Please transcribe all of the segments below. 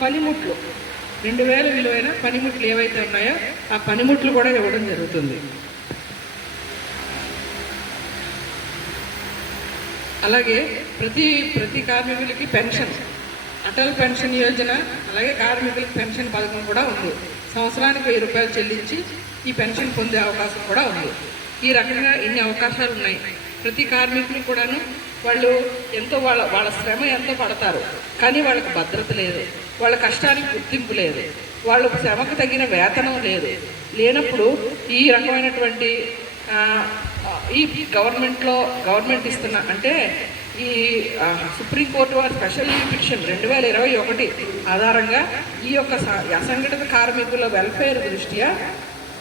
పనిముట్లు. రెండు వేల విలువైన పనిముట్లు ఏవైతే ఉన్నాయో ఆ పనిముట్లు కూడా ఇవ్వడం జరుగుతుంది. అలాగే ప్రతి ప్రతి కార్మికులకి పెన్షన్. అటల్ పెన్షన్ యోజన అలాగే కార్మికులకి పెన్షన్ పథకం కూడా ఉంది. సంవత్సరానికి వెయ్యి రూపాయలు చెల్లించి ఈ పెన్షన్ పొందే అవకాశం కూడా ఉంది. ఈ రకంగా ఇన్ని అవకాశాలు ఉన్నాయి. ప్రతి కార్మికులు కూడాను వాళ్ళు ఎంతో వాళ్ళ వాళ్ళ శ్రమ ఎంతో పడతారు. కానీ వాళ్ళకి భద్రత లేదు. వాళ్ళ కష్టానికి గుర్తింపు లేదు. వాళ్ళ శ్రమకు తగిన వేతనం లేదు. లేనప్పుడు ఈ రకమైనటువంటి ఈ గవర్నమెంట్లో గవర్నమెంట్ ఇస్తున్న అంటే ఈ సుప్రీంకోర్టు వారి స్పెషల్ పిటిషన్ రెండు వేల ఇరవై ఒకటి ఆధారంగా ఈ యొక్క అసంఘటిత కార్మికుల వెల్ఫేర్ దృష్ట్యా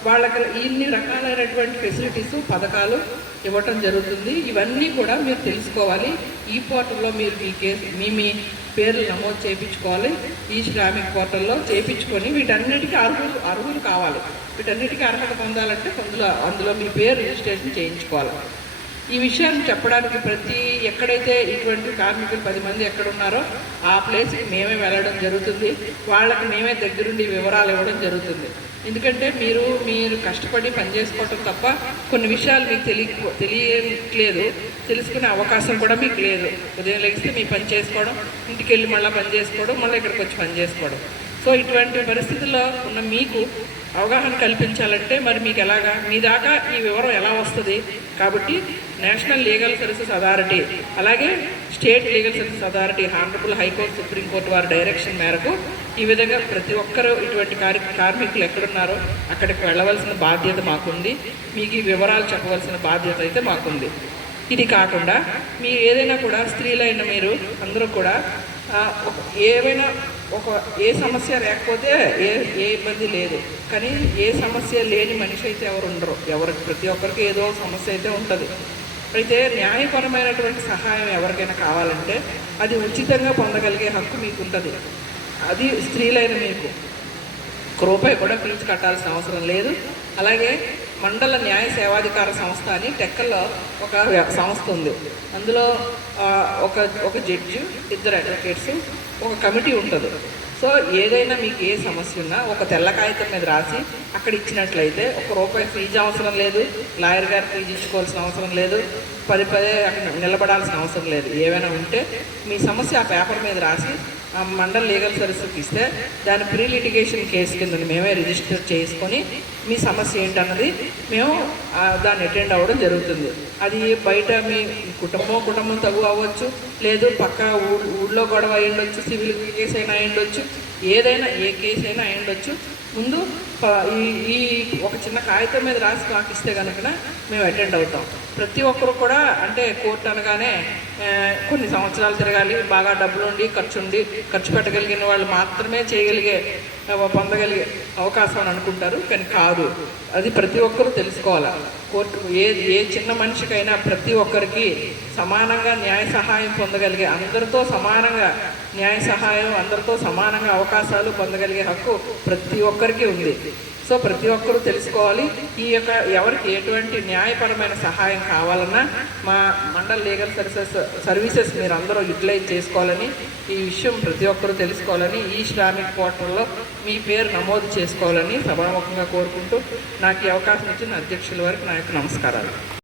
వాళ్ళకి ఇన్ని రకాలైనటువంటి ఫెసిలిటీస్ పథకాలు ఇవ్వటం జరుగుతుంది. ఇవన్నీ కూడా మీరు తెలుసుకోవాలి. ఈ పోర్టల్లో మీరు మీ కేసు మీ మీ పేర్లు నమోదు చేయించుకోవాలి. ఈ శ్రామిక్ పోర్టల్లో చేయించుకొని వీటన్నిటికీ అర్హులు అర్హులు కావాలి. వీటన్నిటికీ అర్హత పొందాలంటే అందులో అందులో మీ పేరు రిజిస్ట్రేషన్ చేయించుకోవాలి. ఈ విషయాన్ని చెప్పడానికి ప్రతి ఎక్కడైతే ఇటువంటి కార్మికులు పది మంది ఎక్కడున్నారో ఆ ప్లేస్కి మేమే వెళ్ళడం జరుగుతుంది. వాళ్ళకి మేమే దగ్గరుండి వివరాలు ఇవ్వడం జరుగుతుంది. ఎందుకంటే మీరు మీరు కష్టపడి పనిచేసుకోవటం తప్ప కొన్ని విషయాలు మీకు తెలియ తెలియట్లేదు. తెలుసుకునే అవకాశం కూడా మీకు లేదు. ఉదయం లెగిస్తే మీ పని చేసుకోవడం ఇంటికి వెళ్ళి మళ్ళీ పని చేసుకోవడం మళ్ళీ ఇక్కడికి వచ్చి పని చేసుకోవడం. సో ఇటువంటి పరిస్థితుల్లో ఉన్న మీకు అవగాహన కల్పించాలంటే మరి మీకు ఎలాగా? మీ దాకా ఈ వివరం ఎలా వస్తుంది? కాబట్టి నేషనల్ లీగల్ సర్వీసెస్ అథారిటీ అలాగే state legal services authority honourable high court supreme court వారి డైరెక్షన్ మేరకు ఈ విధంగా ప్రతి ఒక్కరూ ఇటువంటి కార్య కార్మికులు ఎక్కడున్నారో అక్కడికి వెళ్ళవలసిన బాధ్యత మాకుంది. మీకు ఈ వివరాలు చెప్పవలసిన బాధ్యత అయితే మాకుంది. ఇది కాకుండా మీరు ఏదైనా కూడా స్త్రీలైన మీరు అందరూ కూడా ఏమైనా ఒక ఏవైనా ఒక ఏ సమస్య లేకపోతే ఏ ఏ ఇబ్బంది లేదు. కానీ ఏ సమస్య లేని మనిషి అయితే ఎవరు ఉండరు. ఎవరికి ప్రతి ఒక్కరికి ఏదో సమస్య అయితే ఉంటుంది. అయితే న్యాయపరమైనటువంటి సహాయం ఎవరికైనా కావాలంటే అది ఉచితంగా పొందగలిగే హక్కు మీకు ఉంటుంది అది స్త్రీలైన మీకు. రూపాయి కూడా ఫీజు కట్టాల్సిన అవసరం లేదు. అలాగే మండల న్యాయ సేవాధికార సంస్థ అని టెక్కల్లో ఒక సంస్థ ఉంది. అందులో ఒక ఒక జడ్జి ఇద్దరు అడ్వకేట్స్ ఒక కమిటీ ఉంటుంది. సో ఏదైనా మీకు ఏ సమస్య ఉన్నా ఒక తెల్ల కాగితం మీద రాసి అక్కడ ఇచ్చినట్లయితే ఒక రూపాయి ఫీజు అవసరం లేదు లాయర్ గారు ఫీజు ఇచ్చుకోవాల్సిన అవసరం లేదు పది పదే అక్కడ నిలబడాల్సిన అవసరం లేదు. ఏమైనా ఉంటే మీ సమస్య ఆ పేపర్ మీద రాసి ఆ మండల్ లీగల్ సర్వీస్కి ఇస్తే దాని ప్రీ లిటిగేషన్ కేసు కింద మేమే రిజిస్టర్ చేసుకొని మీ సమస్య ఏంటన్నది మేము దాన్ని అటెండ్ అవ్వడం జరుగుతుంది. అది బయట మీ కుటుంబం కుటుంబం తగు అవ్వచ్చు లేదు పక్క ఊ- ఊళ్ళో గొడవ అయ్యుండొచ్చు సివిల్ కేసు అయినా అయ్యుండొచ్చు ఏదైనా ఏ కేసు అయినా అయ్యుండొచ్చు. ముందు ఈ ఈ ఒక చిన్న కాగితం మీద రాసి మాకు ఇస్తే కనుక మేము అటెండ్ అవుతాం. ప్రతి ఒక్కరు కూడా అంటే కోర్టు అనగానే కొన్ని సంవత్సరాలు తిరగాలి బాగా డబ్బులు ఉండి ఖర్చు ఉండి ఖర్చు పెట్టగలిగిన వాళ్ళు మాత్రమే చేయగలిగే పొందగలిగే అవకాశం అని అనుకుంటారు. కానీ కాదు కాదు. అది ప్రతి ఒక్కరూ తెలుసుకోవాలి? కోర్టు ఏ ఏ చిన్న మనిషికైనా ప్రతి ఒక్కరికి సమానంగా న్యాయ సహాయం పొందగలిగే అందరితో సమానంగా న్యాయ సహాయం అందరితో సమానంగా అవకాశాలు పొందగలిగే హక్కు ప్రతి ఒక్కరికి ఉంది. సో ప్రతి ఒక్కరూ తెలుసుకోవాలి. ఈ యొక్క ఎవరికి ఎటువంటి న్యాయపరమైన సహాయం కావాలన్నా మా మండల్ లీగల్ సర్వీసెస్ సర్వీసెస్ మీరు అందరూ యూటిలైజ్ చేసుకోవాలని ఈ విషయం ప్రతి ఒక్కరూ తెలుసుకోవాలని ఈ శ్రామిక్ పోర్టల్లో మీ పేరు నమోదు చేసుకోవాలని సభాముఖంగా కోరుకుంటూ నాకు ఈ అవకాశం ఇచ్చిన అధ్యక్షుల వరకు నా యొక్క నమస్కారాలు.